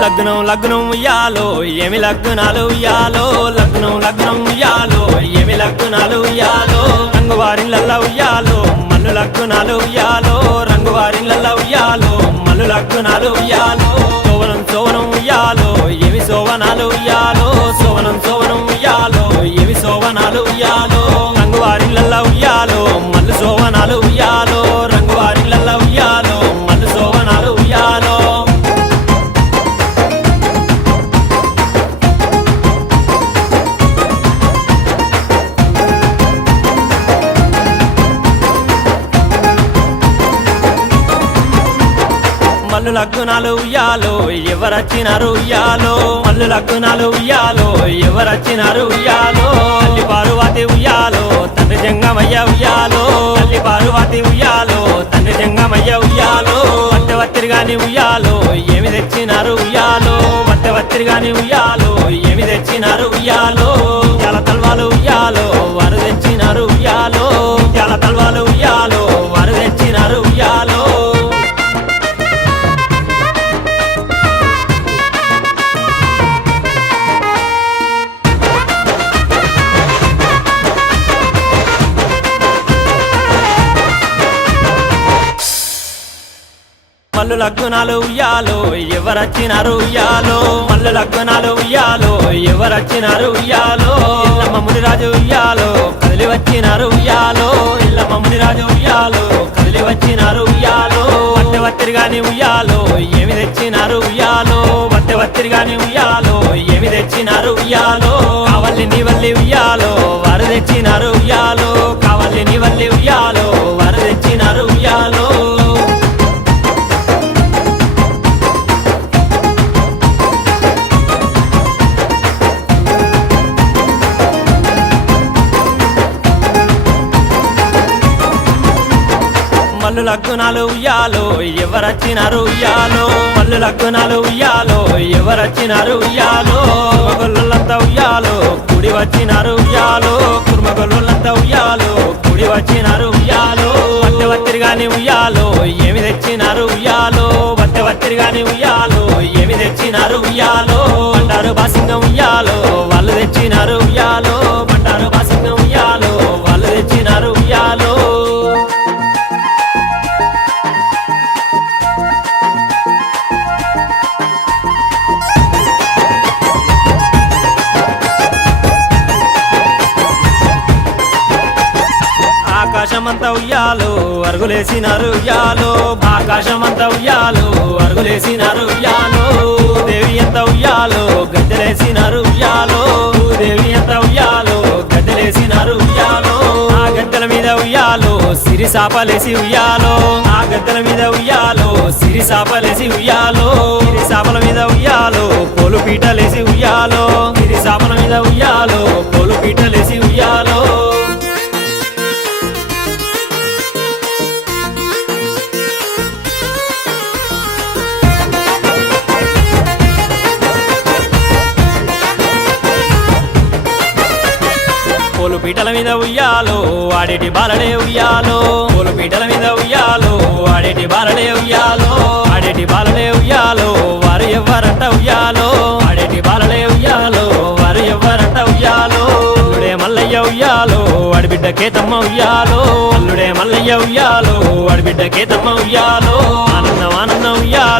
లగ్నం లగ్నం ఉయ్యాలో ఏమి లగ్నాలు ఉయ్యాలో లగ్నం లగ్నం ఉయ్యాలో ఏమి లగ్నాలు ఉయ్యాలో రంగువారిళ్ళ ఉయ్యాలో మల్లు లగ్నాలు ఉయ్యాలో రంగువారిళ్ళ ఉయ్యాలో మల్లు లగ్నాలు ఉయ్యాలో సోవనం సోవనం ఉయ్యాలో ఏమి సోవనాలు ఉయ్యాలో సోవనం సోవనం ఉయ్యాలో ఏమి సోవనాలు ఉయ్యాలో రంగువారిళ్ళ ఉయ్యాలో మల్లు సోవనాలు ఉయ్యాలో రంగువారిళ్ళ ఉయ్యాలో మల్లు సోవనాలు ఉయ్యాలో మల్లు లగ్నాలు ఉయ్యాలో ఎవరచ్చినారు ఉయ్యాలో మల్లు లగ్నాలు ఉయ్యాలో ఎవరచ్చినారు ఉయ్యాలో తల్లి పార్వతి ఉయ్యాలో తండ్రి జంగమయ్య ఉయ్యాలో తల్లి పార్వతి ఉయ్యాలో తండ్రి జంగమయ్య ఉయ్యాలో వత్తెవత్తిరిగాని ఉయ్యాలో ఏమి తెచ్చినారు ఉయ్యాలో వత్తెవత్తిరిగాని ఉయ్యాలో ఏమి తెచ్చినారు ఉయ్యాలో చాలా తల్వాలు ఉయ్యాలో వారు తెచ్చినారు ఉయ్యాలో చాలా తల్వాలు ఉయ్యాలో వారు తెచ్చినారు ఉయ్యాలో మల్లు లగ్నాలు ఉయ్యాలో ఎవరచ్చినారు ఉయ్యాలో మల్లు లగ్నాలు ఉయ్యాలో ఎవరచ్చినారు ఉయ్యాలో ఇల్లమ్మ మునిరాజు ఉయ్యాలో కదిలి వచ్చినారు ఉయ్యాలో ఇల్లమ్మ మునిరాజు ఉయ్యాలో కదిలి వచ్చినారు ఉయ్యాలో వత్తెవత్తిరిగాని ఉయ్యాలో ఏమి తెచ్చినారు ఉయ్యాలో వత్తెవత్తిరిగాని ఉయ్యాలో ఏమి తెచ్చినారు ఉయ్యాలో కావల్లి నీవల్లి ఉయ్యాలో వారు తెచ్చినారు ఉయ్యాలో కావల్లి నీవల్లి ఉయ్యాలో వారు తెచ్చినారు ఉయ్యాలో మల్లు లగ్నాలు ఉయ్యాలో ఎవరచ్చినారు ఉయ్యాలో మల్లు లగ్నాలు ఉయ్యాలో ఎవరచ్చినారు ఉయ్యాలో కుర్మగొల్లంతా ఉయ్యాలో కూడి వచ్చినారు ఉయ్యాలో కుర్మగొల్లంతా ఉయ్యాలో కూడి వచ్చినారు ఉయ్యాలో వత్తెవత్తిరిగాని ఉయ్యాలో ఏమి తెచ్చినారు ఉయ్యాలో వత్తెవత్తిరిగాని ఉయ్యాలో ఏమి తెచ్చినారు ఉయ్యాలో బండారు బాసింగం ఉయ్యాలో వాళ్ళు తెచ్చినారు ఉయ్యాలో బండారు బాసింగం ఉయ్యాలో వాళ్ళు తెచ్చినారు ఉయ్యాలో ఆకాశమంతా ఉయ్యాలో అరుగులేసినారు ఉయ్యాలో ఆకాశమంతా ఉయ్యాలో అరుగులేసినారు ఉయ్యాలో దేవి ఎంత ఉయ్యాలో గద్దెలేసినారు ఉయ్యాలో దేవి ఎంత ఉయ్యాలో గద్దెలేసినారు ఉయ్యాలో ఆ గద్దెల మీద ఉయ్యాలో సిరి సాపలేసి ఉయ్యాలో ఆ గద్దెల మీద ఉయ్యాలో సిరి సాపలేసి ఉయ్యాలో సిరి సాపల మీద ఉయ్యాలో పోలు పీటలేసి ఉయ్యాలో సిరి సాపల మీద ఉయ్యాలో పోలు పీటలేసి ఉయ్యాలో పోలు పీటల మీద ఉయ్యాలో ఆడేటి బాలడే ఉయ్యాలో పోలు పీటల మీద ఉయ్యాలో ఆడేటి బాలడే ఉయ్యాలో ఆడేటి బాలడే ఉయ్యాలో వారు ఎవ్వరంట ఉయ్యాలో ఆడేటి బాలడే ఉయ్యాలో వారు ఎవ్వరంట ఉయ్యాలో అల్లుడే మల్లయ్య ఉయ్యాలో అడిబిడ్డ కేతమ్మ ఉయ్యాలో అల్లుడే మల్లయ్య ఉయ్యాలో అడిబిడ్డ కేతమ్మ ఉయ్యాలో ఆనందం ఆనందం ఉయ్యాలో